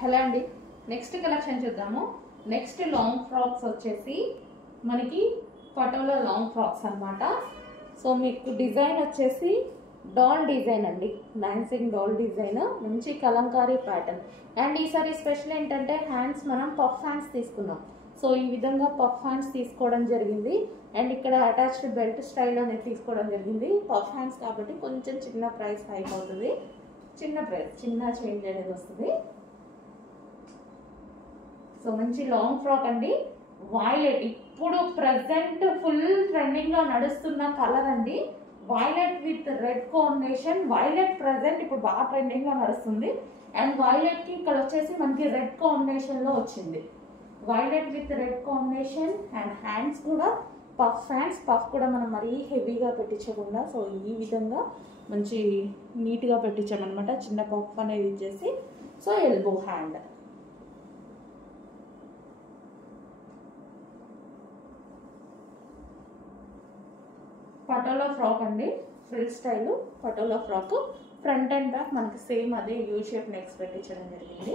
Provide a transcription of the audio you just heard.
Hello అండి, next collection చూద్దాము. Next long frocks వచ్చేసి మనకి పటోలా లాంగ్ ఫ్రాక్స్ అన్నమాట. సో మీకు డిజైన్ వచ్చేసి డాల్ డిజైన్ అండి, డాన్సింగ్ డాల్ డిజైన్, మంచి కలంకారీ ప్యాటర్న్. అండ్ ఈసారి స్పెషల్ ఏంటంటే హ్యాండ్స్ మనం పఫ్ హ్యాండ్స్ తీసుకున్నాం. సో ఈ విధంగా పఫ్ హ్యాండ్స్ తీసుకోవడం జరిగింది. అండ్ ఇక్కడ అటాచ్డ్ బెల్ట్ స్టైల్ అనేది తీసుకోవడం జరిగింది. పఫ్ హ్యాండ్స్ కాబట్టి కొంచెం చిన్న ప్రైస్ హైక్ అవుతుంది, చిన్న చేంజ్ అనేది వస్తుంది. సో మంచి లాంగ్ ఫ్రాక్ అండి, వైలెట్, ఇప్పుడు ప్రజెంట్ ఫుల్ ట్రెండింగ్ లో నడుస్తున్న కలర్ అండి. Violet with red combination. Violet present ఇప్పుడు బాగా ట్రెండింగ్ లో నడుస్తుంది. అండ్ వైలెట్ కి ఇక్కడ వచ్చేసి మనకి రెడ్ కాంబినేషన్ లో వచ్చింది. Violet with red combination. And hands కూడా పఫ్ హ్యాండ్స్. పఫ్ కూడా మనం మరీ హెవీగా పెట్టించకుండా సో ఈ విధంగా మంచి నీట్గా పెట్టించామన్నమాట. చిన్న పఫ్ అనేది ఇచ్చేసి so elbow hand. Patola frock అండి, frill style Patola frock. Front and back మనకి సేమ్ అదే యూ షేప్ నెక్స్ పెట్టించడం జరిగింది.